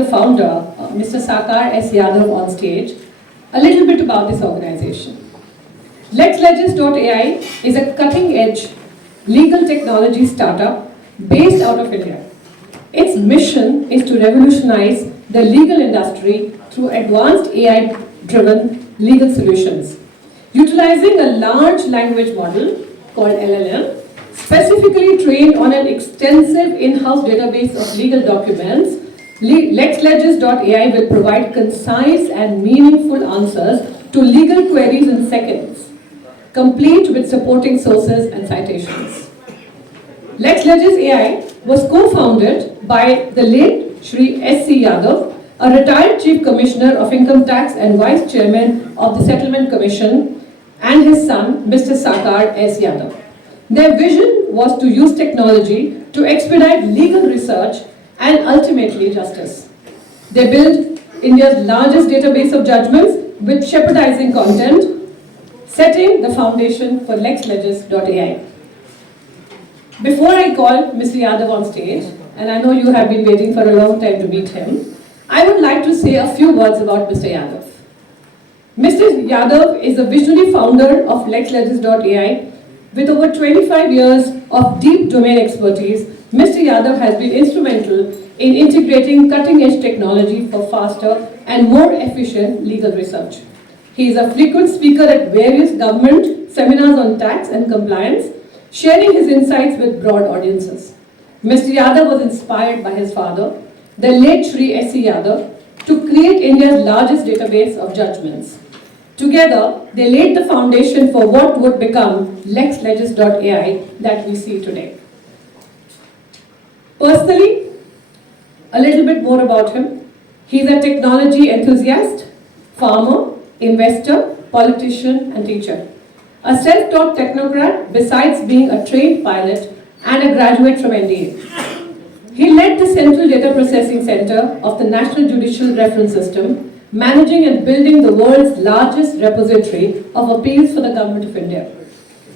the founder, Mr. Sakar S. Yadav, on stage. A little bit about this organization. Lexlegis.ai is a cutting-edge legal technology startup based out of India. Its mission is to revolutionize the legal industry through advanced AI-driven legal solutions, utilizing a large language model called LLM, specifically trained on an extensive in-house database of legal documents. Lexlegis.ai will provide concise and meaningful answers to legal queries in seconds, complete with supporting sources and citations. Lexlegis.ai was co-founded by the late Shri S.C. Yadav, a retired Chief Commissioner of Income Tax and Vice Chairman of the Settlement Commission, and his son, Mr. Sakar S. Yadav. Their vision was to use technology to expedite legal research and ultimately justice. They built India's largest database of judgments with shepherdizing content, setting the foundation for Lexlegis.ai. Before I call Mr. Yadav on stage, and I know you have been waiting for a long time to meet him, I would like to say a few words about Mr. Yadav. Mr. Yadav is a visionary founder of Lexlegis.ai. With over 25 years of deep domain expertise, Mr. Yadav has been instrumental in integrating cutting-edge technology for faster and more efficient legal research. He is a frequent speaker at various government seminars on tax and compliance, sharing his insights with broad audiences. Mr. Yadav was inspired by his father, the late Shri S.C. Yadav, to create India's largest database of judgments. Together, they laid the foundation for what would become Lexlegis.ai that we see today. Personally, a little bit more about him. He's a technology enthusiast, farmer, investor, politician, and teacher. A self-taught technocrat besides being a trained pilot and a graduate from NDA. He led the Central Data Processing Center of the National Judicial Reference System, managing and building the world's largest repository of appeals for the Government of India.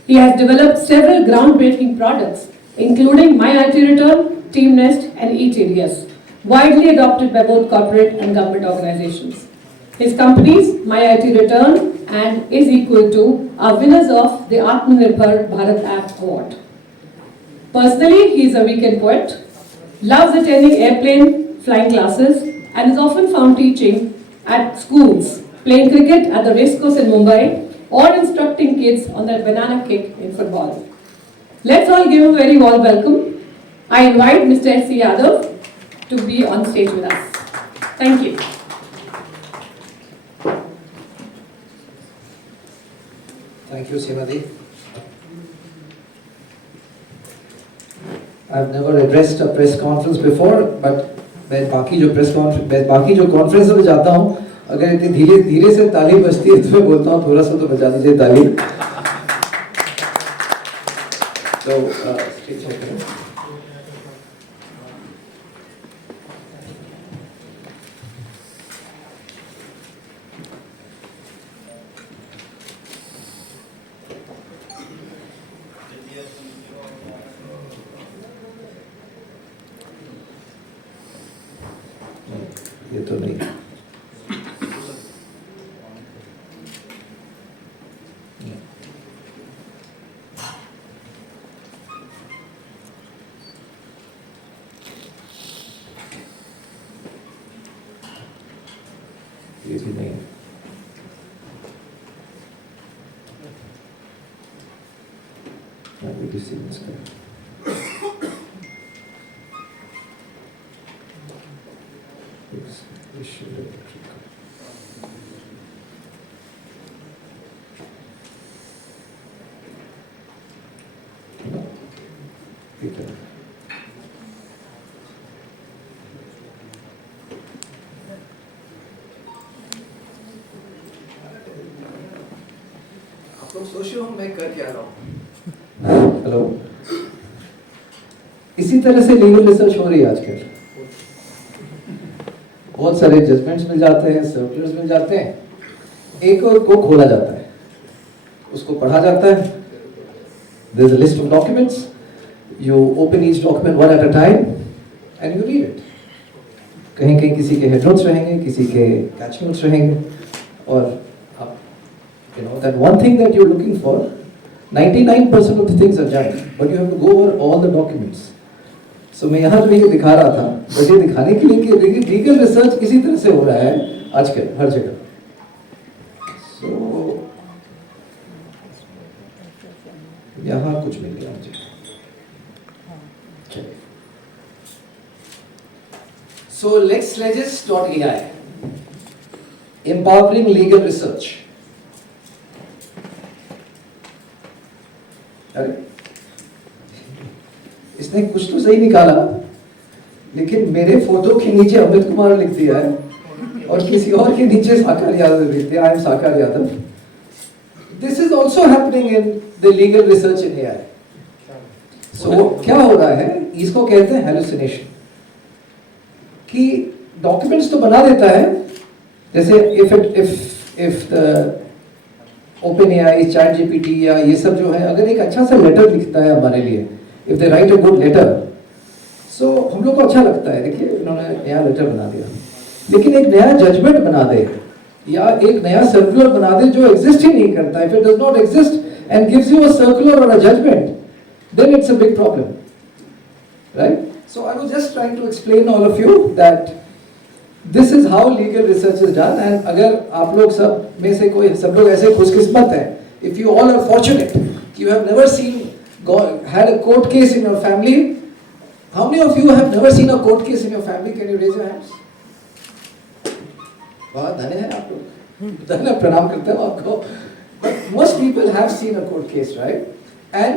He has developed several groundbreaking products, including My IT Return, TeamNest, and eTDS, widely adopted by both corporate and government organizations. His companies, My IT Return and Is Equal To, are winners of the Atmanirbhar Bharat App Award. Personally, he is a weekend poet, loves attending airplane flying classes, and is often found teaching at schools, playing cricket at the racecourse in Mumbai, or instructing kids on their banana kick in football. Let's all give him a very warm welcome. I invite Mr. S.C. Yadav to be on stage with us. Thank you. Thank you, Srimati. I've never addressed a press conference before, but मैं बाकी जो conference में जाता हूँ, अगर इतनी धीरे धीरे से ताली बजती है तो मैं बोलता हूँ थोड़ा सा तो बजा दीजिए ताली. तो ये तो नहीं. ये भी नहीं. ये भी सीरियस है. आप लोग सोचिए मैं कर क्या रहा हूँ. हेलो. इसी तरह से लीगल रिसर्च हो रही है आजकल. बहुत सारे जजमेंट्स मिल जाते हैं, सर्कुलर्स मिल जाते हैं, एक और को खोला जाता है, उसको पढ़ा जाता है. There is a list of documents. You open each document one at a time and you read it. कहीं कहीं किसी के हेड नोट्स रहेंगे, किसी के कैच नोट्स रहेंगे, और आप that one thing that you're looking for, 99% of the things are done, but you have to go over all the documents. So मैं यहाँ जो ये दिखा रहा था, बस ये दिखाने के लिए कि लीगल रिसर्च इसी तरह से हो रहा है आजकल हर जगह. So यहाँ कुछ मिल गया मुझे. So Lexlegis.ai, empowering legal research. अरे इसने कुछ तो सही निकाला, लेकिन मेरे फोटो के नीचे अमित कुमार लिख दिया है और किसी और के नीचे साकार यादव लिख दिया. I am Sakar Yadav. This is also happening in the legal research in AI. So क्या हो रहा है, इसको कहते हैं हेलुसिनेशन. कि डॉक्यूमेंट्स तो बना देता है, जैसे if the open AI, chat GPT या ये सब जो है, अगर एक अच्छा सा लेटर लिखता है हमारे लिए, if they write a good letter, so हम लोग को अच्छा लगता है, देखिए इन्होंने नया लेटर बना दिया. लेकिन एक नया जजमेंट बना दे या एक नया सर्कुलर बना दे जो एग्जिस्ट ही नहीं करता, if it does not exist and gives you a circular और a judgement, then it's a big problem, right? So I was just trying to explain all of you that this is how legal research is done. And अगर आप लोग सब में से कोई, सब लोग ऐसे खुशकिस्मत हैं, if you all are fortunate, you have never had a court case in your family. How many of you have never seen a court case in your family? Can you raise your hands? बहुत धन्य हैं आप लोग, धन्य, प्रणाम करते हैं आपको. But most people have seen a court case, right? And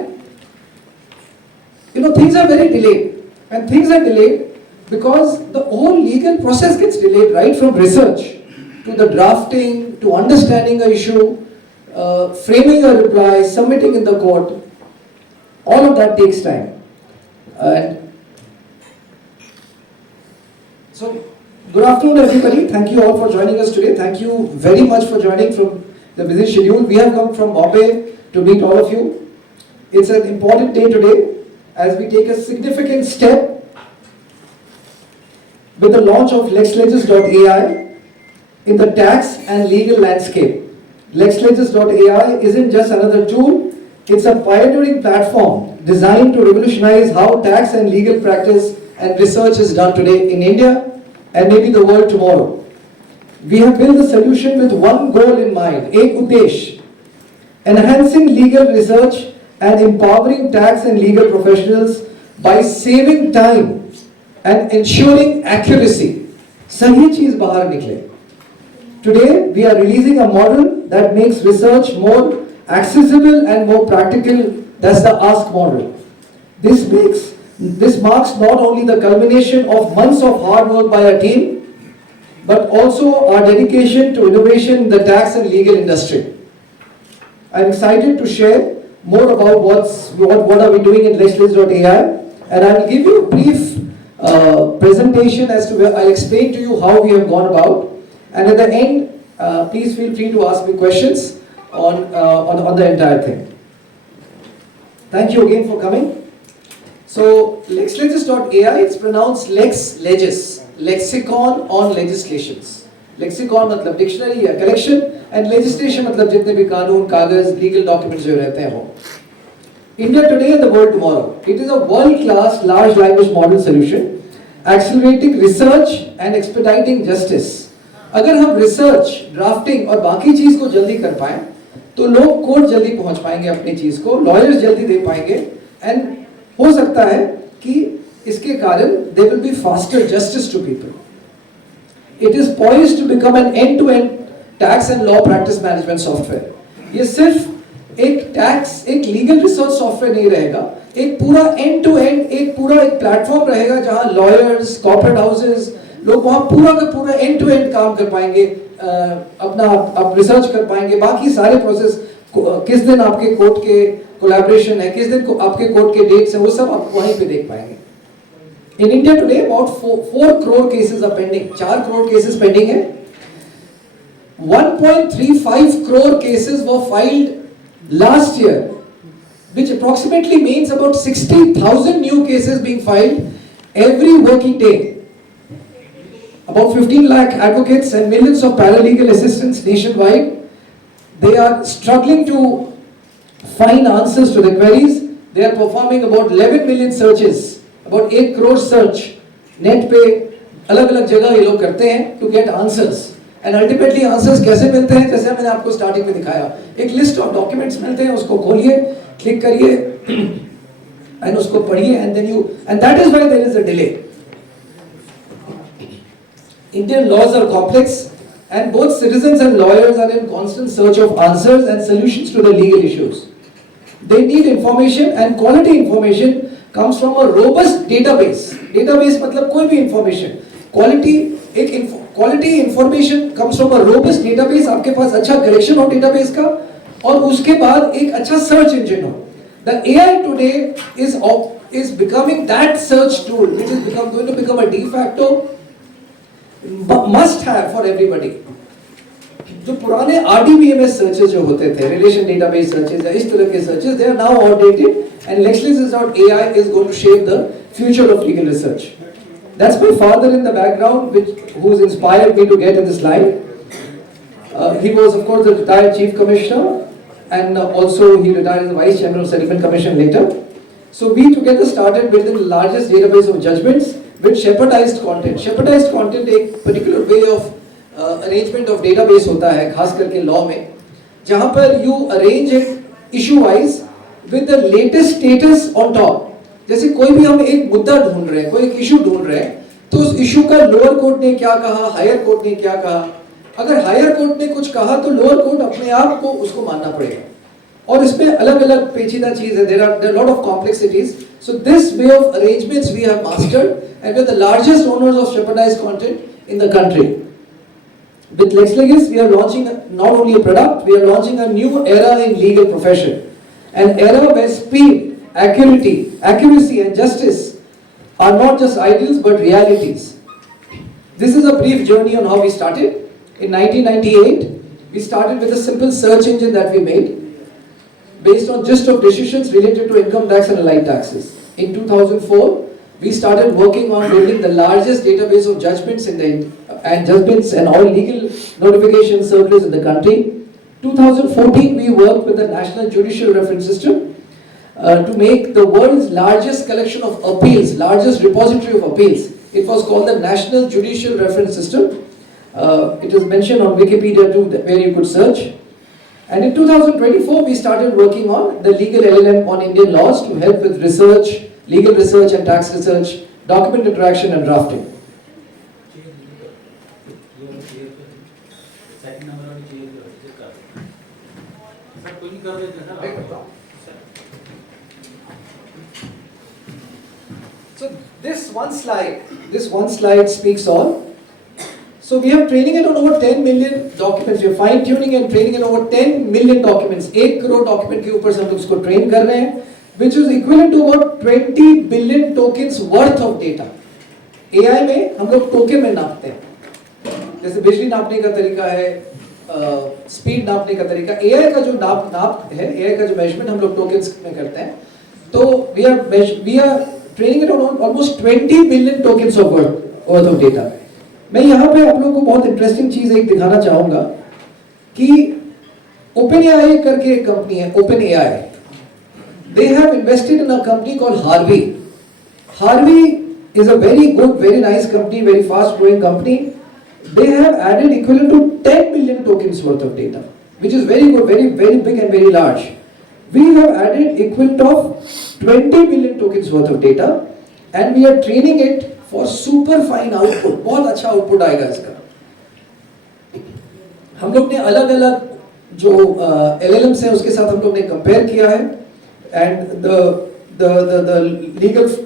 things are very delayed. And things are delayed because the whole legal process gets delayed, right from research to the drafting, to understanding an issue, framing a reply, submitting in the court. All of that takes time. And so, good afternoon everybody. Thank you all for joining us today. Thank you very much for joining from the busy schedule. We have come from Bombay to meet all of you. It's an important day today, as we take a significant step with the launch of Lexlegis.ai in the tax and legal landscape. Lexlegis.ai isn't just another tool, it's a pioneering platform designed to revolutionize how tax and legal practice and research is done today in India and maybe the world tomorrow. We have built a solution with one goal in mind, ek udesh, enhancing legal research and empowering tax and legal professionals by saving time and ensuring accuracy. Sahi cheez bahar nikle. Today we are releasing a model that makes research more accessible and more practical. That's the ask model. This marks not only the culmination of months of hard work by our team, but also our dedication to innovation in the tax and legal industry. I'm excited to share more about what are we doing in Lexlegis.ai, and I will give you a brief presentation as to where I'll explain to you how we have gone about, and at the end, please feel free to ask me questions on the entire thing. Thank you again for coming. So Lexlegis.ai, it's pronounced Lexlegis, lexicon on legislations. Lexicon मतलब dictionary या collection, and legislation मतलब जितने भी कानून, कागज, legal documents जो रहते हैं वो. India today and the world tomorrow. It is a world-class large language model solution, accelerating research and expediting justice. अगर हम रिसर्च, ड्राफ्टिंग और बाकी चीज को जल्दी कर पाएं, तो लोग कोर्ट जल्दी पहुंच पाएंगे अपनी चीज को, लॉयर्स जल्दी दे पाएंगे, एंड हो सकता है कि इसके कारण there will be faster justice to people. It is poised to become an end-to-end tax and law practice management software. ये सिर्फ एक लीगल रिसर्च सॉफ्टवेयर नहीं रहेगा, एक पूरा end-to-end, एक प्लेटफॉर्म रहेगा जहां लॉयर्स, कॉर्पोरेट हाउसेस, लोग वहां पूरा का पूरा end-to-end काम कर पाएंगे, आप रिसर्च कर पाएंगे, बाकी सारे प्रोसेस, किस दिन आपके कोर्ट के कोलैबोरेशन है, किस दिन आपके कोर्ट के डेट्स है, वो सब आप वहीं पे देख पाएंगे. In India today, about 4 crore cases are pending. 4 crore cases pending है. 1.35 crore cases were filed last year, which approximately means about 60,000 new cases being filed every working day. about 15 lakh advocates and millions of paralegal assistants nationwide. They are struggling to find answers to the queries. They are performing about 11 million searches, about 8 crore search net पे अलग अलग जगह ये लोग करते हैं to get answers. And ultimately answers कैसे मिलते हैं? जैसे मैंने आपको स्टार्टिंग में दिखाया, एक लिस्ट ऑफ डॉक्यूमेंट्स मिलते हैं, उसको खोलिए, क्लिक करिए and उसको पढ़िए, and that is why there is a delay. Indian laws are complex and both citizens and lawyers are in constant search of answers and solutions to the legal issues. They need information and quality information comes from a robust database. Database मतलब कोई भी information. Quality information comes from a robust database. आपके पास अच्छा collection हो database का और उसके बाद एक अच्छा search engine हो. The AI today is becoming that search tool which is going to become a de facto must have for everybody. जो पुराने RDBMS searches जो होते थे, relation database searches या इस तरह के searches, they are now outdated and Lexlegis.ai is going to shape the future of legal research. That's my father in the background, who's inspired me to get in this line. He was of course the retired chief commissioner and also he retired as the vice chairman of settlement commission later. So we together started building the largest database of judgments with shepherdized content. Shepherdized content एक particular way of arrangement of database होता है, खास करके law में, जहाँ पर you arrange it issue wise with the latest status on top. जैसे कोई भी हम एक मुद्दा ढूंढ रहे हैं, कोई एक इशू ढूंढ रहे हैं, तो उस इशू का लोअर कोर्ट ने क्या कहा, हायर कोर्ट ने क्या कहा. अगर हायर कोर्ट ने कुछ कहा तो लोअर कोर्ट अपने आप को उसको मानना पड़ेगा. और इसमें अलग अलग पेचीदा चीज है. There are lot of complexities. So this way of arrangements we have mastered and we are the largest owners of shepherdized content in the country. With Lexlegis, we are launching not only a product, we are launching a new era in legal profession. An era where speed, accuracy and justice are not just ideals but realities. This is a brief journey on how we started. In 1998, we started with a simple search engine that we made based on gist of decisions related to income tax and allied taxes. In 2004, we started working on building the largest database of judgments and all legal notification circulars in the country. 2014, we worked with the National Judicial Reference System to make the world's largest collection of appeals, largest repository of appeals. It was called the National Judicial Reference System. It is mentioned on Wikipedia too, where you could search. And in 2024, we started working on the legal LLM on Indian laws to help with research, legal research and tax research, document interaction and drafting. So this one slide speaks all. So we are training it on over 10 million documents. We are fine tuning and training it over 10 million documents. 1 crore document के ऊपर से हम लोग इसको train कर रहे हैं, which is equivalent to about 20 billion tokens worth of data. AI में हम लोग token में नापते हैं. जैसे बिजली नापने का तरीका है, स्पीड नापने का तरीका. AI का जो नाप है, AI का जो measurement हम लोग tokens में करते हैं. तो we are training it on almost 20 billion tokens of worth of data. मैं यहाँ पे आप लोगों को बहुत इंटरेस्टिंग चीज एक दिखाना चाहूँगा कि OpenAI करके एक कंपनी है, OpenAI. They have invested in a company called Harvey. Harvey is a very good, very nice company, very fast growing company. They have added equivalent to 10 million tokens worth of data, which is very good, very, very big and very large. We have added equivalent of 20 million tokens worth of data and we are training it for super fine output. बहुत अच्छा output आएगा इसका. हम लोग ने अलग अलग जो LLMs हैं उसके साथ हम लोग ने compare किया है and the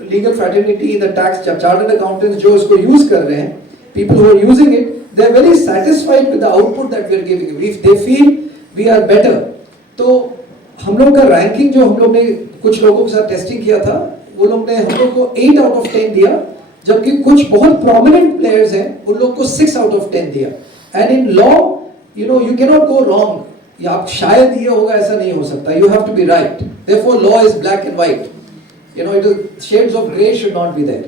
legal fraternity, the tax chartered accountants जो इसको use कर रहे हैं, people who are using it, they are very satisfied with the output that we are giving. If they feel we are better, तो हम लोग का ranking जो हम लोग ने कुछ लोगों के साथ testing किया था, वो लोग ने हम लोग को 8 out of 10 दिया, जबकि कुछ बहुत prominent players हैं, उन लोग को 6 out of 10 दिया. And in law, you cannot go wrong. या आप शायद ये होगा ऐसा नहीं हो सकता. You have to be right. Therefore, law is black and white. It is shades of grey should not be there.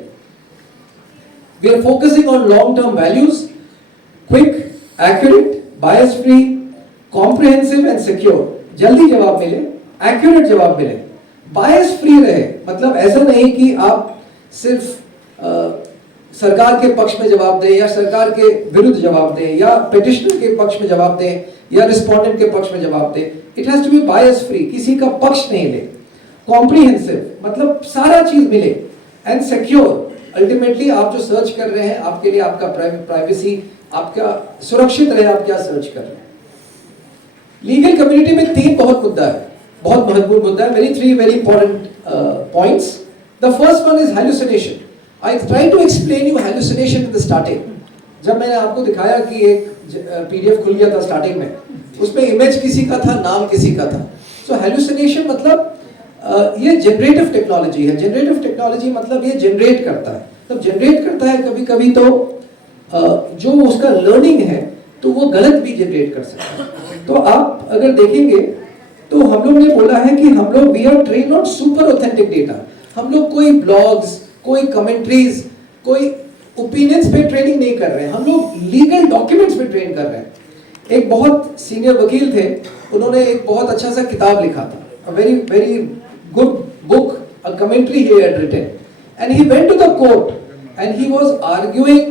We are focusing on long-term values, quick, accurate, bias-free, comprehensive and secure. जल्दी जवाब मिले, accurate जवाब मिले, bias-free रहे, मतलब ऐसा नहीं कि आप सिर्फ सरकार के पक्ष में जवाब दें या सरकार के विरुद्ध जवाब दें या पेटिशनर के पक्ष में जवाब दें या रिस्पोंडेंट के पक्ष में जवाब दें. It has to be bias free, किसी का पक्ष नहीं ले. कॉम्प्रिहेंसिव मतलब सारा चीज मिले. एंड सिक्योर, अल्टीमेटली आप जो सर्च कर रहे हैं आपके लिए आपका प्राइवेसी आपका सुरक्षित रहे, आप क्या सर्च कर रहे हैं. लीगल कम्युनिटी में 3 बहुत मुद्दा है, बहुत महत्वपूर्ण मुद्दा है. Three very important points. The first one is hallucination. I tried to explain you hallucination in the starting. जब मैंने आपको दिखाया कि एक PDF खुल गया था स्टार्टिंग में, उसमें इमेज किसी का था, नाम किसी का था. So hallucination मतलब ये जनरेटिव टेक्नोलॉजी है. जनरेटिव टेक्नोलॉजी मतलब ये जनरेट करता है. तब जनरेट करता है कभी कभी तो जो उसका लर्निंग है तो वो गलत भी जनरेट कर सकता है. तो आप अगर देखेंगे तो हम लोग ने बोला है कि हम लोग we are train on super authentic data. हम लोग कोई ब्लॉग्स, कोई कमेंट्रीज, कोई ओपिनियंस पे ट्रेनिंग नहीं कर रहे हैं. हम लोग लीगल डॉक्यूमेंट्स पे ट्रेन कर रहे हैं. एक बहुत सीनियर वकील थे, उन्होंने एक बहुत अच्छा सा किताब लिखा था, a very very good book, a commentary he had written, and he went to the court and he was arguing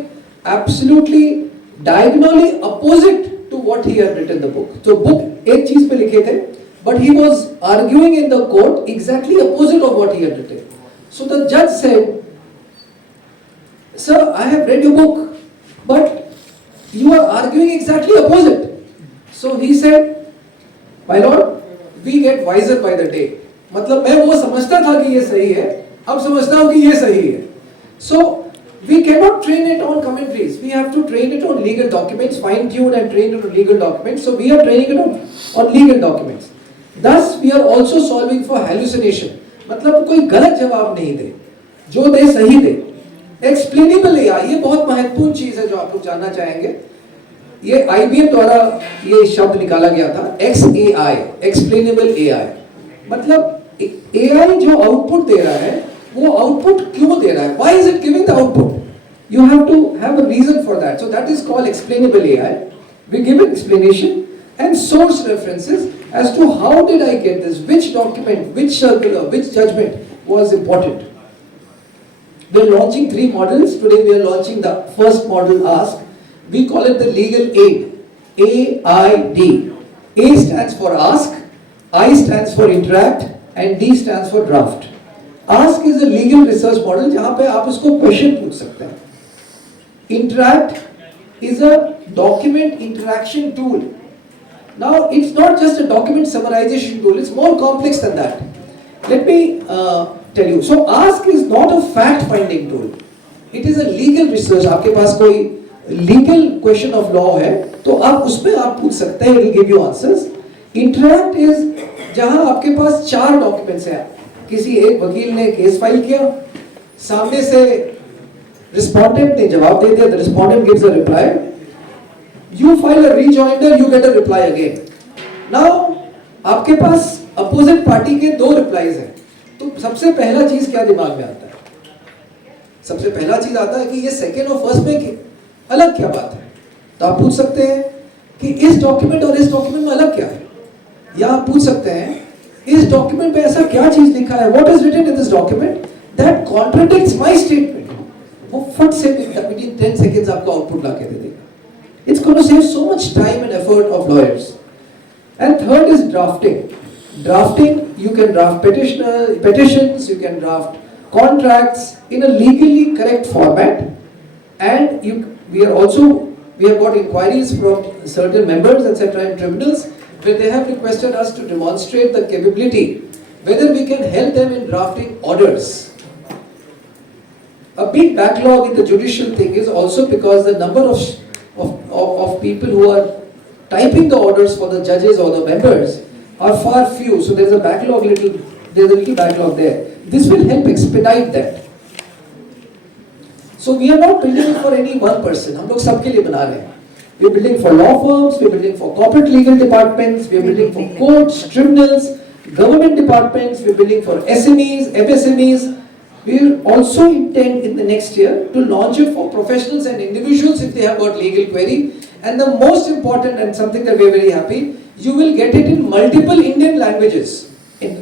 absolutely diagonally opposite to what he had written the book. So book एक चीज पे लिखे थे, but he was arguing in the court exactly opposite of what he had written. So the judge said, "Sir, I have read your book, but you are arguing exactly opposite." So he said, "My lord, we get wiser by the day." मतलब मैं वो समझता था कि ये सही है, अब समझता हूँ कि ये सही है. So we cannot train it on commentaries. We have to train it on legal documents, fine tune and train it on legal documents. So we are training it on legal documents. Thus we are also solving for hallucination. मतलब कोई गलत जवाब नहीं दे, जो दे सही दे. Explainable AI, ये बहुत महत्वपूर्ण चीज है जो आप लोग जानना चाहेंगे. ये IBM द्वारा ये शब्द निकाला गया था, XAI, एक्सप्लेनेबल एआई. मतलब एआई जो आउटपुट दे रहा है वो आउटपुट क्यों दे रहा है, why is it giving the output? You have to have a reason for that. So that is called explainable AI. We give an explanation and source references as to how did I get this, which document, which circular, which judgment was important. We are launching 3 models. Today we are launching the first model, Ask. We call it the legal aid, AID. A stands for ask, I stands for interact and D stands for draft. Ask is a legal research model जहाँ पे आप उसको question पूछ सकते हैं. Interact is a document interaction tool. Now it's not just a document summarization tool, it's more complex than that. Let me tell you. So Ask is not a fact finding tool. It is a legal research. आपके पास कोई legal question of law है तो आप उसमें आप पूछ सकते हैं, it will give you answers. Interact is जहाँ आपके पास 4 डॉक्यूमेंट्स हैं. किसी एक वकील ने केस फाइल किया, सामने से रिस्पोंडेंट ने जवाब दे दिया, the respondent gives a reply. You file a rejoinder, you get a reply again. Now आपके पास अपोजिट पार्टी के 2 रिप्लाईज हैं. तो सबसे पहला चीज क्या दिमाग में आता है? सबसे पहला चीज आता है कि ये सेकेंड और फर्स्ट में अलग क्या बात है. तो आप पूछ सकते हैं कि इस डॉक्यूमेंट और इस डॉक्यूमेंट में अलग क्या है, या आप पूछ सकते हैं इस डॉक्यूमेंट पे ऐसा क्या चीज लिखा है, what is written in this document that contradicts my statement. वो फट से विदिन 10 सेकंड्स आपको आउटपुट लाके दे देगा. It's going to save so much time and effort of lawyers. And third is drafting. Drafting, you can draft petitions, you can draft contracts in a legally correct format, and we have got inquiries from certain members etc. in tribunals where they have requested us to demonstrate the capability whether we can help them in drafting orders. A big backlog in the judicial thing is also because the number of people who are typing the orders for the judges or the members are far few, so there's a little backlog there. This will help expedite that. So we are not building it for any one person. हम लोग सबके लिए बना रहे हैं. We are building for law firms, we are building for corporate legal departments, we are building for courts, tribunals, government departments, we are building for SMEs, MSMEs, We also intend in the next year to launch it for professionals and individuals if they have got legal query. And the most important and something that we are very happy, you will get it in multiple Indian languages.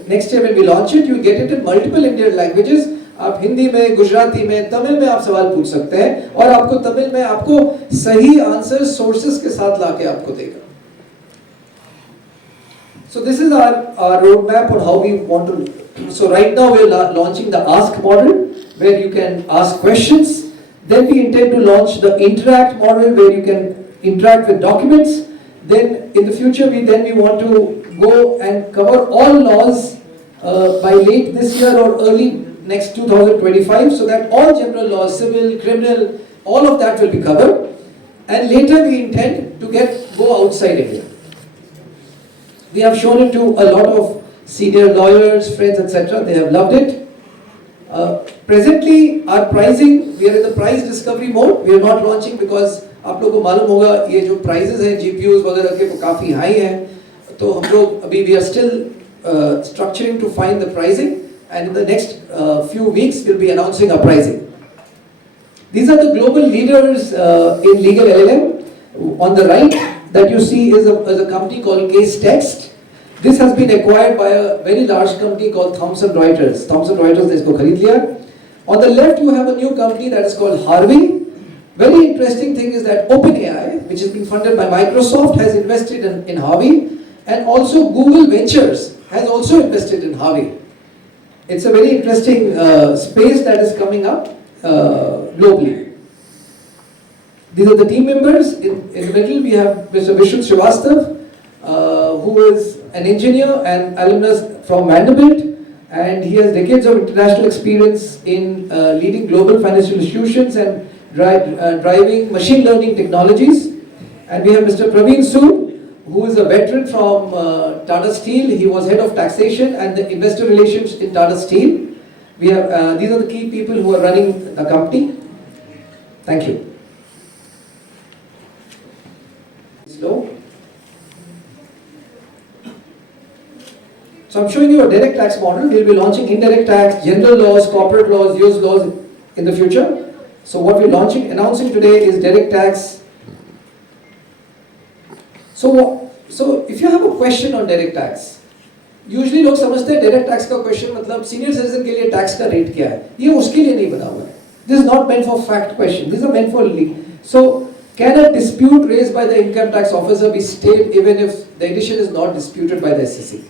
Next year when we launch it, you will get it in multiple Indian languages. आप हिंदी में, गुजराती में, तमिल में आप सवाल पूछ सकते हैं और आपको तमिल में आपको सही आंसर सोर्सेस के साथ लाके आपको देगा. So this is our roadmap on how we want to. So right now we are launching the ask model where you can ask questions. Then we intend to launch the interact model where you can interact with documents. Then in the future we want to go and cover all laws by late this year or early next 2025, so that all general laws, civil, criminal, all of that will be covered. And later we intend to go outside India. We have shown it to a lot of senior lawyers, friends, etc. They have loved it. Presently, our pricing, we are in the price discovery mode. We are not launching because आप लोगों को मालूम होगा ये जो prices हैं GPUs वगैरह के वो काफी high हैं. तो हम लोग अभी we are still structuring to find the pricing, and in the next few weeks we'll be announcing our pricing. These are the global leaders in legal LLM. On the right that you see is a company called Case Text. This has been acquired by a very large company called Thomson Reuters. Thomson Reuters ने इसको खरीद लिया. On the left you have a new company that is called Harvey. Very interesting thing is that OpenAI, which has been funded by Microsoft, has invested in Harvey, and also Google Ventures has also invested in Harvey. It's a very interesting space that is coming up globally. These are the team members. In the middle we have Mr. Vishnu Srivastav, who is an engineer and alumnus from Vanderbilt, and he has decades of international experience in leading global financial institutions and driving machine learning technologies. And we have Mr. Praveen Sood, who is a veteran from Tata Steel. He was head of taxation and the investor relations in Tata Steel. We have these are the key people who are running the company. Thank you. Slow. So I'm showing you a direct tax model. We'll be launching indirect tax, general laws, corporate laws, US laws in the future. So what we're announcing today is direct tax. So if you have a question on direct tax, usually लोग समझते हैं direct tax का question मतलब senior citizen के लिए tax का rate क्या है? ये उसके लिए नहीं बना हुआ है. This is not meant for fact question. These are meant for legal. So can a dispute raised by the income tax officer be stayed even if the addition is not disputed by the SEC?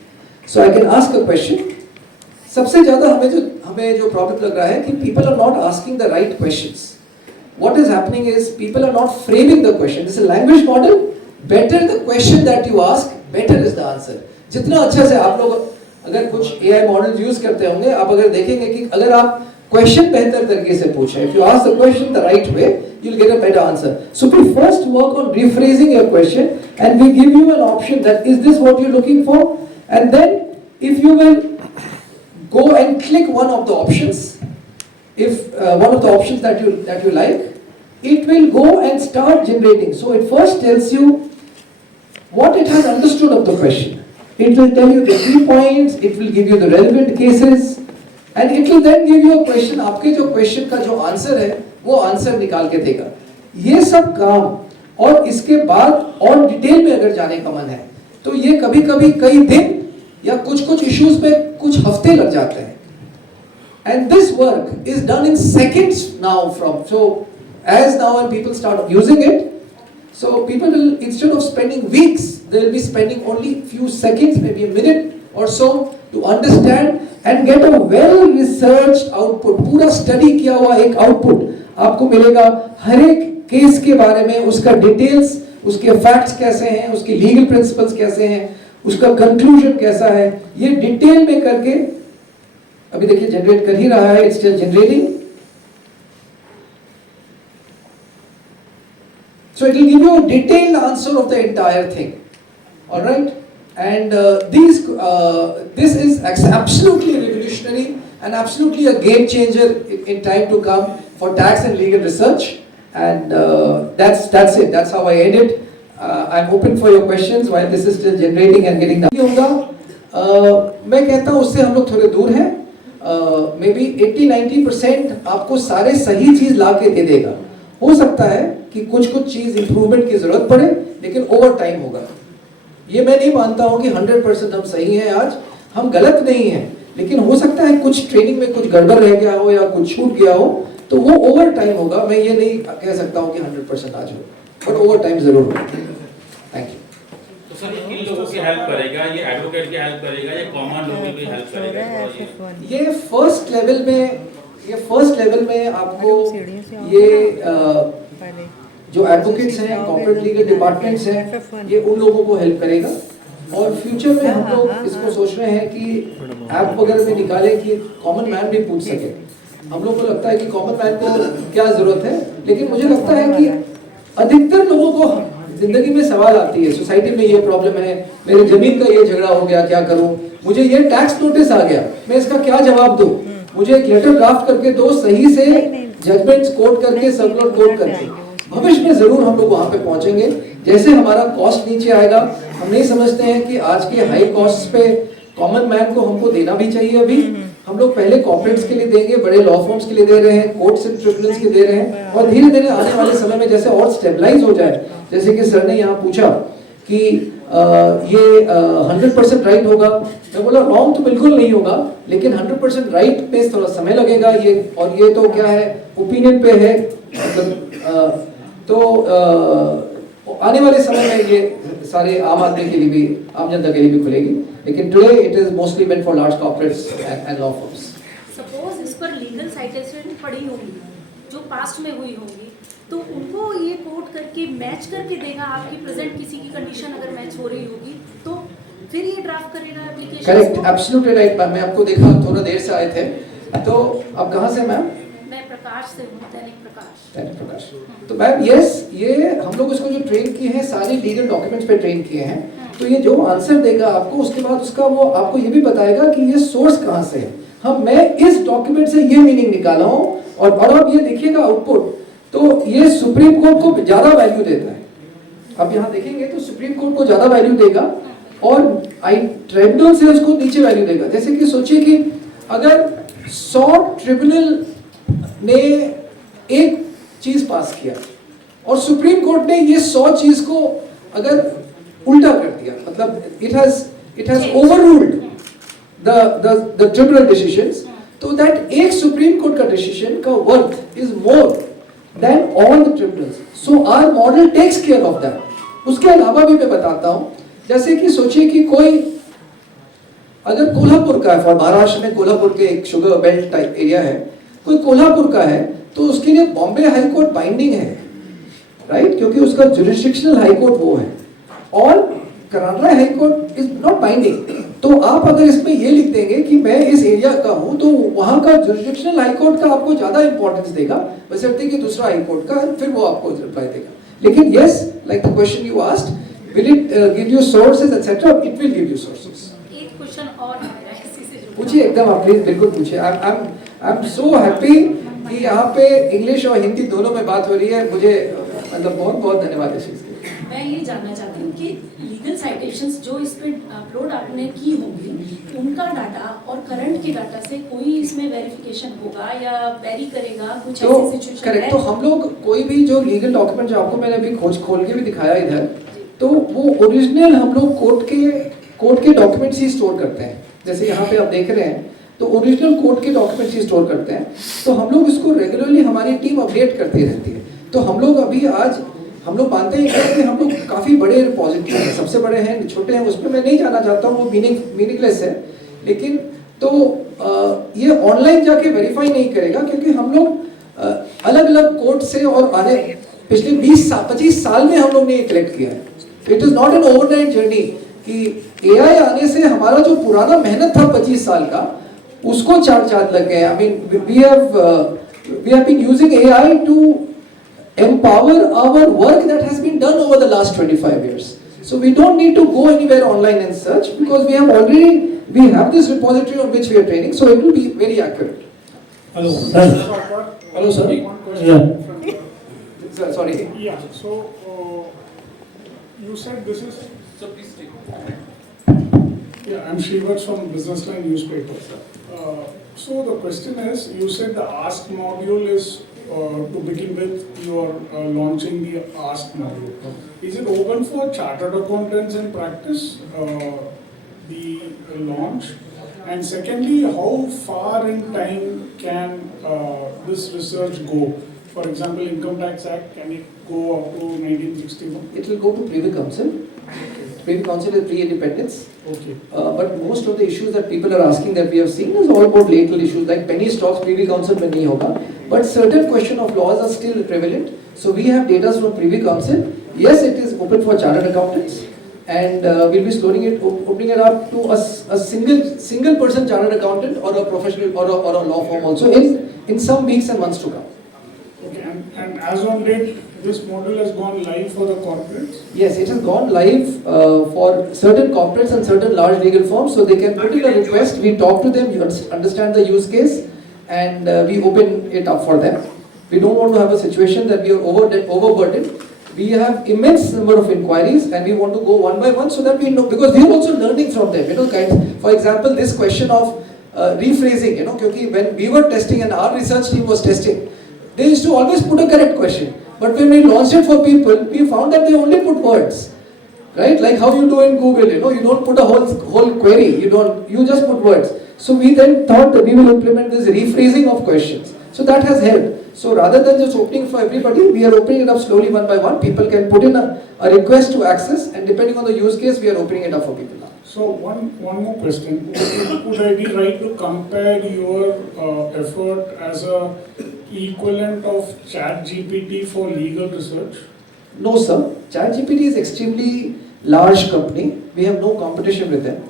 So I can ask a question. सबसे ज़्यादा हमें जो problem लग रहा है कि people are not asking the right questions. What is happening is people are not framing the question. This is a language model. Better the question that you ask, better is the answer. जितना अच्छा से आप लोग अगर कुछ AI models use करते होंगे, आप अगर देखेंगे कि अगर आप question बेहतर तरीके से पूछें, if you ask the question the right way, you'll get a better answer. So we first work on rephrasing your question, and we give you an option that is this what you're looking for, and then if you will go and click one of the options, if one of the options that you like, it will go and start generating. So it first tells you what it has understood of the question. It will tell you the key points, it will give you the relevant cases, and it will then give you a question. आपके जो question का जो answer है, वो answer निकाल के देगा. ये सब काम और इसके बाद और डिटेल में अगर जाने का मन है, तो ये कभी-कभी कई दिन या कुछ issues पे कुछ हफ्ते लग जाते हैं. And this work is done in seconds now as now when people start using it, so people will, instead of spending weeks, they will be spending only few seconds, maybe a minute or so to understand and get a well-researched output. पूरा study किया हुआ एक output आपको मिलेगा. हर एक case के बारे में उसका details, उसके facts कैसे हैं, उसके legal principles कैसे हैं, उसका conclusion कैसा है, ये detail में करके अभी देखिए generate कर ही रहा है. It's still generating. So it will give you a detailed answer of the entire thing. All right, and this is absolutely revolutionary and absolutely a game changer in time to come for tax and legal research. And that's it. That's how I end it. I'm open for your questions while this is still generating and getting done. मैं कहता हूँ उससे हम लोग थोड़े दूर हैं. May be 80-90% आपको सारे सही चीज ला के दे देगा। हो सकता है कि कुछ चीज इंप्रूवमेंट की जरूरत पड़े, लेकिन ओवर टाइम होगा। ये मैं नहीं मानता हूँ कि 100% हम सही हैं आज, हम गलत नहीं हैं, लेकिन हो सकता है कुछ ट्रेनिंग में कुछ गड़बड़ रह गया हो या कुछ छूट गया हो, तो वो ओवर टाइम होगा। मैं ये नहीं कह सकता हूँ कि 100% आज हो, बट ओवर टाइम जरूर होगा। Thank you. तो सर ये किन लोगों की हेल्प करेगा? ये एडवोकेट की हेल्प करेगा या कॉमन लोगों की हेल्प करेगा? ये फर्स्ट लेवल में आपको ये जो एडवोकेट्स हैं, कॉर्पोरेट लीगल डिपार्टमेंट्स हैं, ये उन लोगों को हेल्प करेगा। और फ्यूचर में हम लोग इसको सोच रहे हैं कि ऐप वगैरह में निकालें कि कॉमन मैन भी पूछ सके। हम लोग को लगता है कि कॉमन मैन को क्या जरूरत है, लेकिन मुझे लगता है कि अधिकतर लोगों को जिंदगी में सवाल आती है, सोसाइटी में ये प्रॉब्लम है, मेरे जमीन का ये झगड़ा हो गया, क्या करूं, मुझे ये टैक्स नोटिस आ गया, मैं इसका क्या जवाब दूं, मुझे एक लेटर ड्राफ्ट करके दो, सही से जजमेंट्स कोट करके, सर्कुलर कोट करके। भविष्य में जरूर हम लोग वहां पे पहुंचेंगे। जैसे हमारा कॉस्ट नीचे आएगा, हम नहीं समझते हैं कि आज के हाई कॉस्ट पे कॉमन मैन को हमको देना भी चाहिए। अभी हम लोग पहले कॉर्पोरेट्स के लिए देंगे, बड़े लॉ फर्म्स के लिए दे रहे हैं, कोर्ट्स एंड ट्रिब्यूनल्स के दे रहे हैं, और धीरे धीरे आने वाले समय में जैसे और स्टेबलाइज हो जाए, जैसे कि सर ने यहाँ पूछा कि ये 100% राइट होगा, मैं बोला रॉन्ग तो बिल्कुल नहीं होगा, लेकिन 100% राइट पे थोड़ा समय लगेगा। ये और ये तो क्या है, ओपिनियन पे है, मतलब तो आने वाले समय में ये सारे आम आदमी के लिए भी, आम जनता के लिए भी खुलेगी, लेकिन today it is mostly meant for large corporates and law firms. Suppose इस पर लीगल साइटेशन पड़ी होगी जो पास्ट में हुई होगी, तो उनको ये कोट करके मैच करके देगा आपकी प्रेजेंट किसी की कंडीशन अगर मैच हो रही होगी, तो फिर ये ड्राफ्ट करेगा application. Correct, absolutely right ma'am. मैं आपको देखा थोड़ा देर से आए थे, तो आप कहाँ से मैम? मैं प्रकाश से हूँ, दैनिक प्रकाश। तो मैम यस, ये हम लोग उसको जो ट्रेन किए हैं, सारे लीगल डॉक्यूमेंट्स पे ट्रेन किए हैं, तो ये जो आंसर देगा आपको, उसके बाद उसका वो आपको ये भी बताएगा कि ये सोर्स कहाँ से है। हम मैं इस डॉक्यूमेंट से ये मीनिंग निकाला हूँ, और अब ये देखिएगा आउटपुट, तो ये सुप्रीम कोर्ट को ज्यादा वैल्यू देता है। अब यहाँ देखेंगे तो सुप्रीम कोर्ट को ज्यादा वैल्यू देगा, और ट्रिब्यूनल से उसको नीचे वैल्यू देगा। जैसे कि सोचिए कि अगर 100 ट्रिब्यूनल ने एक चीज पास किया और सुप्रीम कोर्ट ने ये 100 चीज को अगर उल्टा कर दिया, मतलब it has overruled the tribunal decisions, तो दैट एक सुप्रीम कोर्ट का डिसीजन का worth is more than all the tribunals. So our model takes care of that. उसके अलावा भी मैं बताता हूं, जैसे कि सोचिए कि कोई अगर कोल्हापुर का है, फॉर महाराष्ट्र में कोल्हापुर के एक शुगर बेल्ट टाइप एरिया है, कोई कोल्हापुर का है, तो उसके लिए बॉम्बे हाई कोर्ट बाइंडिंग है, राइट, क्योंकि उसका जुरिस्डिक्शनल हाई कोर्ट वो है, और Karnataka high court is not binding. तो आप अगर इसमें ये लिख देंगे कि मैं इस एरिया का हूं, तो वहां का जुरिस्डिक्शनल हाई कोर्ट का आपको ज्यादा इंपॉर्टेंस देगा, बशर्ते कि दूसरा हाई कोर्ट का, फिर वो आपको रिप्लाई देगा। लेकिन yes, like the question you asked, will it give you sources etcetera? It will give you sources. एक क्वेश्चन और है मेरा इसी से जुड़ा। पूछिए एकदम, आप प्लीज बिल्कुल पूछिए। आई एम सो हैप्पी कि यहाँ पे इंग्लिश और हिंदी दोनों में बात हो रही है। मुझे मतलब बहुत बहुत धन्यवाद इस चीज के लिए। मैं ये जानना चाहती हूँ कि लीगल साइटेशंस जो इस पे अपलोड आपने की होंगी, उनका डाटा और करंट के डाटा से कोई इसमें वेरिफिकेशन होगा या वेरी करेगा, कुछ तो ऐसी सिचुएशन है? करेक्ट, तो हम लोग कोई भी जो लीगल डॉक्यूमेंट जो आपको मैंने अभी खोल के भी दिखाया इधर, तो वो ओरिजिनल हम लोग कोर्ट के डॉक्यूमेंट्स ही स्टोर करते हैं। जैसे यहाँ पे आप देख रहे हैं, तो ओरिजिनल कोर्ट के डॉक्यूमेंट्स ही स्टोर करते हैं। तो हम लोग इसको रेगुलरली, हमारी टीम अपडेट करती रहती है। तो हम लोग अभी आज हम लोग मानते हैं कि हम लोग काफ़ी बड़े रिपोजिटरी हैं, सबसे बड़े हैं, छोटे हैं, उसमें मैं नहीं जाना चाहता हूँ, वो मीनिंगलेस है। लेकिन तो ये ऑनलाइन जाके वेरीफाई नहीं करेगा, क्योंकि हम लोग अलग अलग कोर्ट से और आने पिछले 25 साल में हम लोग ने ये कलेक्ट किया है। It is not an overnight journey कि एआई आने से हमारा जो पुराना मेहनत था 25 साल का, उसको चार लग गए। I mean we have been using AI to empower our work that has been done over the last 25 years. So we don't need to go anywhere online and search, because we have this repository on which we are training, so it will be very accurate. Hello, sir. Hello, sir. One question from Sir, sorry. Yeah. So you said this is. So please take. Yeah, I'm Shrivats from Business Line newspaper. So the question is, you said the Ask module is, to begin with, you are launching the Ask module. Is it open for chartered accountants in practice, the launch? And secondly, how far in time can this research go? For example, Income Tax Act, can it go up to 1961? It will go to Privy Council. Privy Council is pre-independence. Okay. But most of the issues that people are asking that we have seen is all about lateral issues like penny stocks, Privy Council mein nahi hoga. But certain question of laws are still prevalent. So we have data from Privy Council. Yes, it is open for chartered accountants, and we'll be opening it up to a single person chartered accountant or a professional or a law firm also in some weeks and months to come. Okay, and as on date, this module has gone live for the corporates? Yes, it has gone live for certain corporates and certain large legal firms, so they can put in a request, we talk to them, you understand the use case, and we open it up for them. We don't want to have a situation that we are overburdened. We have immense number of inquiries and we want to go one by one so that we know, because we are also learning from them. For example, this question of rephrasing, because when we were testing and our research team was testing, they used to always put a correct question. But when we launched it for people, we found that they only put words, right? Like how you do in Google, you don't put a whole query, you just put words. So we then thought that we will implement this rephrasing of questions. So that has helped. So rather than just opening for everybody, we are opening it up slowly one by one. People can put in a request to access, and depending on the use case, we are opening it up for people now. So one more question. Would I be right to compare your effort as a equivalent of ChatGPT for legal research? No, sir. ChatGPT is extremely large company. We have no competition with them.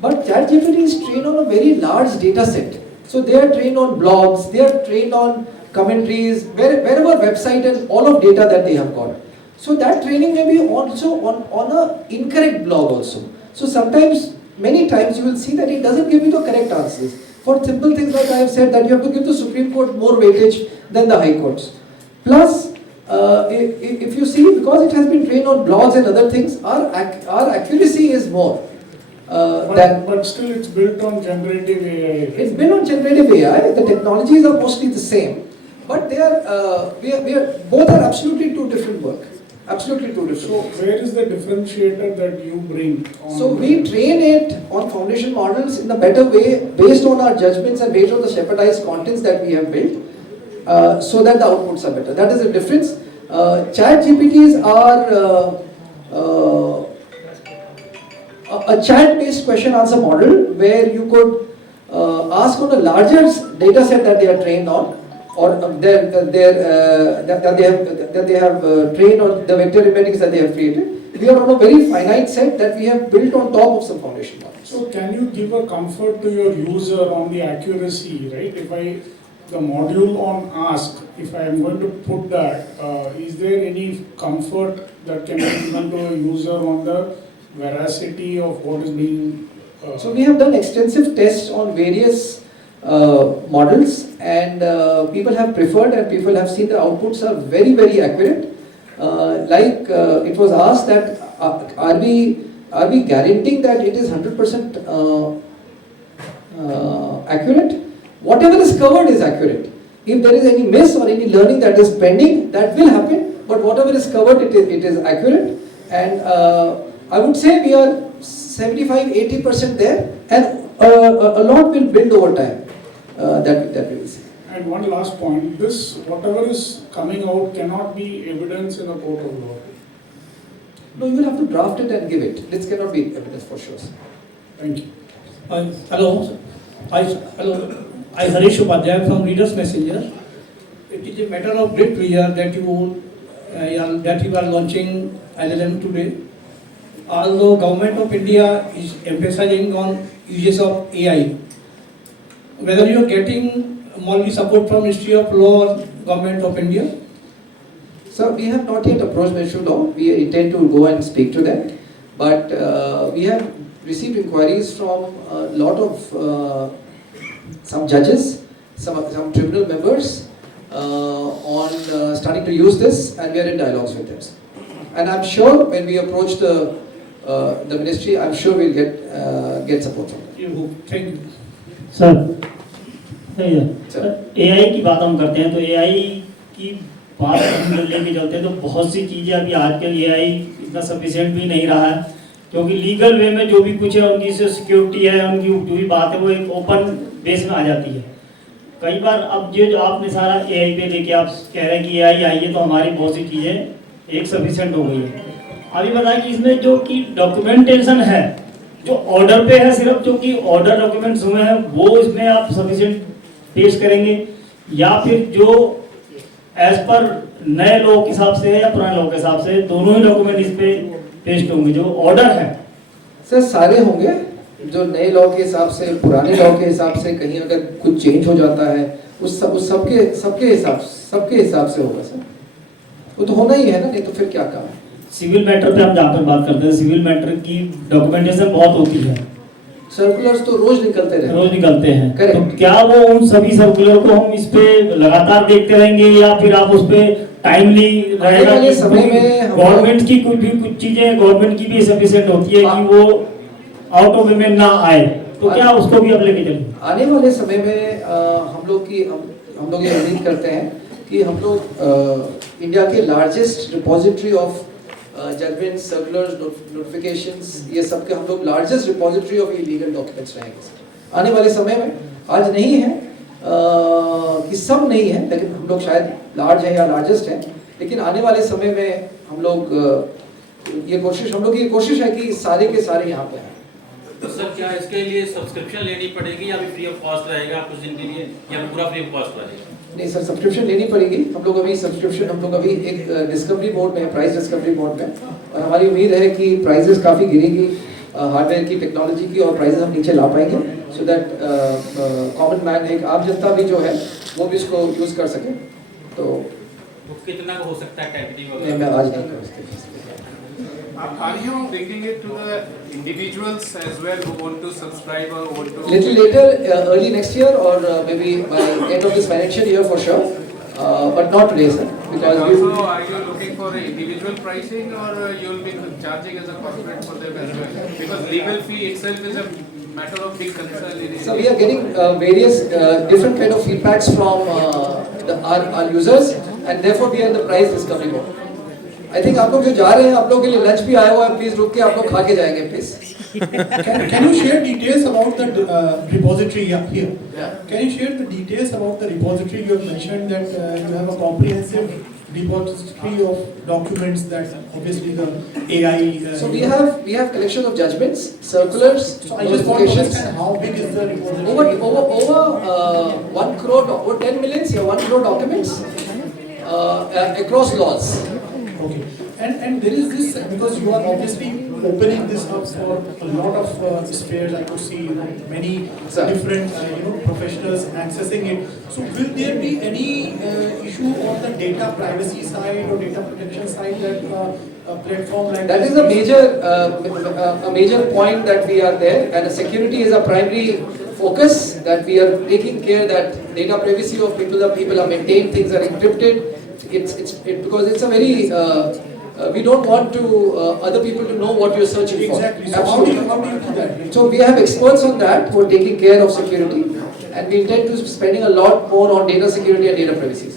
But ChatGPT is trained on a very large data set. So they are trained on blogs, they are trained on commentaries, wherever website and all of data that they have got. So that training may be also on a incorrect blog also. So sometimes, many times you will see that it doesn't give you the correct answers. For simple things like I have said, that you have to give the Supreme Court more weightage than the High Courts. Plus, if you see, because it has been trained on blogs and other things, our accuracy is more. But still it's built on generative AI. It's built on generative AI. The technologies are mostly the same, but they are, both are absolutely two different work. Absolutely two different. So where is the differentiator that you bring? So we train it on foundation models in a better way, based on our judgments and based on the shepherdized contents that we have built, so that the outputs are better. That is the difference. ChatGPTs are a chat-based question-answer model where you could ask on a larger data set that they are trained on, or that they have trained on the vector embeddings that they have created. We are on a very finite set that we have built on top of some foundation models. So can you give a comfort to your user on the accuracy, right? The module on Ask, if I am going to put that, is there any comfort that can be given to a user on the veracity of what is being... So we have done extensive tests on various models, and people have preferred and people have seen the outputs are very, very accurate. It was asked that are we guaranteeing that it is 100% accurate? Whatever is covered is accurate. If there is any miss or any learning that is pending, that will happen, but whatever is covered, it is accurate. And I would say we are 75-80% there, and a lot will build over time. That we will see. And one last point, whatever is coming out cannot be evidence in a court of law. No, you will have to draft it and give it. This cannot be evidence for sure. Thank you. Hello. I Harish Upadhyay from Reader's Messenger. It is a matter of great pleasure that you are launching LLM today. Although Government of India is emphasizing on uses of AI, whether you are getting only support from Ministry of Law or Government of India? Sir, we have not yet approached Ministry of Law. We intend to go and speak to them, but we have received inquiries from a lot of some judges, some tribunal members on starting to use this, and we are in dialogues with them. And I'm sure when we approach the ministry, I'm sure we'll get get support from them. You hope. Thank you. Sir सही है sir. AI की बात हम करते हैं तो AI की बात हम लेके चलते हैं तो बहुत सी चीज़ें अभी आजकल एआई इतना सफिशिएंट भी नहीं रहा है क्योंकि लीगल वे में जो भी कुछ है उनकी जो सिक्योरिटी है उनकी जो भी बात है वो एक ओपन बेस में आ जाती है। कई बार अब जो आपने सारा एआई पे लेके आप कह रहे हैं कि एआई आई है तो हमारी बहुत सी चीज़ें एक सफिशिएंट हो गई है। अभी बताएं कि इसमें जो कि डॉक्यूमेंटेशन है जो ऑर्डर पे है सिर्फ जो कि ऑर्डर डॉक्यूमेंट्स हुए हैं वो इसमें आप सफिशिएंट पेश करेंगे या फिर जो एज पर नए लॉ के हिसाब से है या पुराने लॉ के हिसाब से दोनों ही डॉक्यूमेंट इस पे पेश होंगे जो ऑर्डर है? सर सारे होंगे, जो नए लॉ के हिसाब से पुराने लॉ के हिसाब से कहीं अगर कुछ चेंज हो जाता है उस सबके हिसाब से होगा सर। वो तो होना ही है ना, नहीं तो फिर क्या काम है। सिविल मैटर पे हम जहाँ पर बात करते हैं सिविल मैटर की डॉक्यूमेंटेशन बहुत होती है, सर्कुलर्स तो रोज निकलते हैं तो क्या वो उन सभी सर्कुलर को हम इस पे लगातार देखते रहेंगे या फिर आप उस पे टाइमली रहेगा कि समय में गवर्नमेंट की कुछ चीजें गवर्नमेंट की भी सफिशिएंट होती है कि वो आउट ऑफ पेमेंट ना आए तो क्या उसको भी अब लेके चलेंगे? आने वाले समय में हम लोग ये उम्मीद करते हैं कि हम लोग इंडिया के largest repository of judgment circulars notifications ये सब के हम लोग largest repository of illegal documents रहेंगे आने वाले समय में। आज नहीं है कि सब नहीं है लेकिन हम लोग शायद लार्ज है या लार्जेस्ट है, लेकिन आने वाले समय में हम लोग ये कोशिश है कि सारे के सारे यहाँ पे हैं। तो सर क्या इसके लिए सब्सक्रिप्शन लेनी पड़ेगी या फ्री ऑफ कॉस्ट रहेगा कुछ दिन के लिए या पूरा फ्री ऑफ कॉस्ट रहेगा? नहीं सर, सब्सक्रिप्शन लेनी पड़ेगी। हम लोग अभी एक डिस्कवरी मोड में है, प्राइस डिस्कवरी मोड में, और हमारी उम्मीद है कि प्राइसेस काफ़ी गिरेगी हार्डवेयर की टेक्नोलॉजी की और प्राइसेस हम नीचे ला पाएंगे सो दैट कॉमन मैन एक आम जनता भी जो है वो भी इसको यूज़ कर सके। तो कितना हो सकता है टेंटेटिव नहीं, मैं आज नहीं कर सकता। Are you bringing it to the individuals as well who want to subscribe or want to? Little later, early next year or maybe by end of this financial year for sure, but not today, sir. Because also, are you looking for individual pricing or you will be charging as a corporate for them as well? Because legal fee itself is a matter of big concern in India. So we are getting various different kind of feedbacks from our users, and therefore we are in the price discovery mode. I think आप लोग जो जा रहे हैं आप लोग के लिए लंच भी आया हुआ है, प्लीज रुक के आप लोग खा के जाएंगे please. Can you share details about the repository here? Yeah. Can you share the details about the repository? You have mentioned that you have a comprehensive repository of documents that obviously the AI. So we have collection of judgments, circulars, So I just want to notifications. understand how big is the repository? Over 1 crore, over 10 million, 1 crore documents across laws. Okay. And there is this, because you are obviously opening this up for a lot of spheres. I could see many Sir. different professionals accessing it. So will there be any issue on the data privacy side or data protection side that a platform like That this is a major point that we are there, and security is a primary focus, that we are taking care that data privacy of people are maintained, things are encrypted. Because it's a very we don't want to other people to know what you're searching for. Exactly. So how do you do that? So we have experts on that who are taking care of security, and we intend to spending a lot more on data security and data privacy.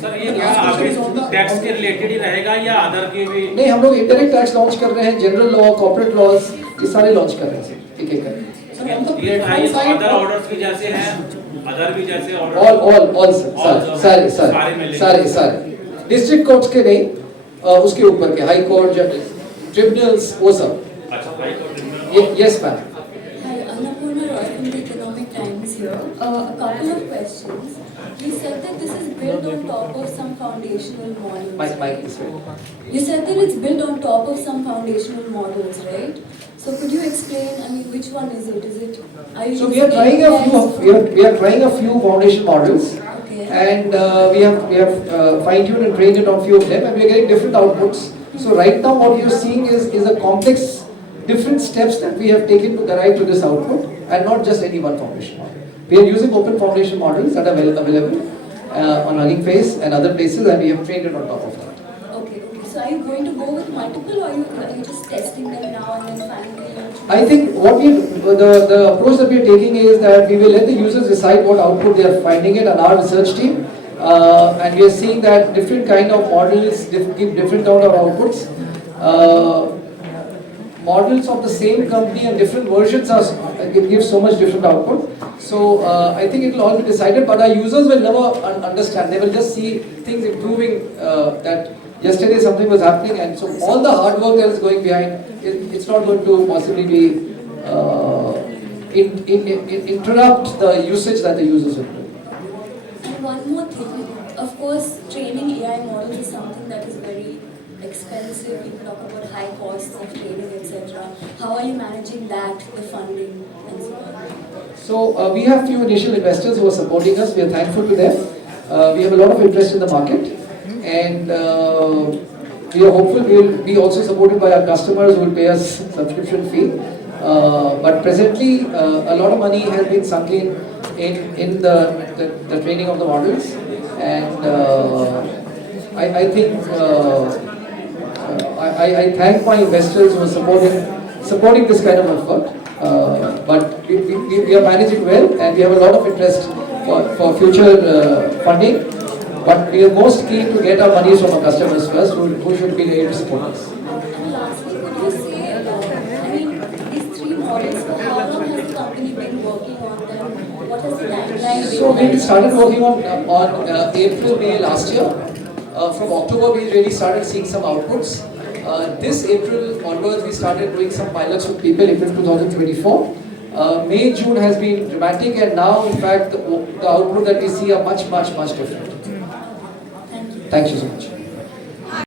Sir ये क्या आपके tax के related ही रहेगा या other के भी? नहीं, हम लोग इंडायरेक्ट टैक्स लॉन्च कर रहे हैं, जनरल लॉ, कॉर्पोरेट लॉज, ये सारे लॉन्च कर रहे हैं एक एक करके। ये अदर ऑर्डर्स भी जैसे हैं, अदर भी जैसे ऑर्डर ऑल सारे डिस्ट्रिक्ट कोर्ट्स के नहीं, उसके ऊपर के हाई कोर्ट, ट्रिब्यूनल्स, वो सब। अच्छा, high court tribunal. Yes ma'am. Hi, Annapurna Roy from the Economic Times here. A couple of questions. You said that this is built on top of some foundational models. Mike this way. You said that it's built on top of some foundational models, right? So could you explain? I mean, which one is it? Is it? Are you So we are trying a few foundation models, Okay. and we have fine-tuned and trained it on few of them, and we are getting different outputs. So right now, what you're seeing is a complex, different steps that we have taken to arrive to this output, and not just any one foundation model. We are using open foundation models that are available on Hugging Face and other places, and we have trained it on top of that. Okay. So are you going to go with multiple, or are you just testing them now and then finally you'll choose? I think the approach that we are taking is that we will let the users decide what output they are finding it on our research team. And we are seeing that different kind of models give different kind of outputs. Models of the same company and different versions give so much different output. So I think it will all be decided, but our users will never understand. They will just see things improving. That yesterday something was happening, and so all the hard work that is going behind, it's not going to possibly be interrupt the usage that the users will do. And one more thing, of course, training AI models is something that is very expensive. People talk about high costs of training, etc. How are you managing that, the funding, and so on? So we have few initial investors who are supporting us. We are thankful to them. We have a lot of interest in the market, and we are hopeful we will be also supported by our customers who will pay us subscription fee. But presently, a lot of money has been sunk in the training of the models, and I think I thank my investors who are supporting this kind of effort. But we are managing well, and we have a lot of interest for future funding. But we are most keen to get our monies from our customers first, who should be able to support us. And lastly, could you say, I mean, these three models, for how long has the company been working on them? What has the timeline been? So we started working on April, May last year. From October, we really started seeing some outputs. This April onwards, we started doing some pilots with people, April 2024. May, June has been dramatic, and now, in fact, the output that we see are much different. Thank you. Thank you so much.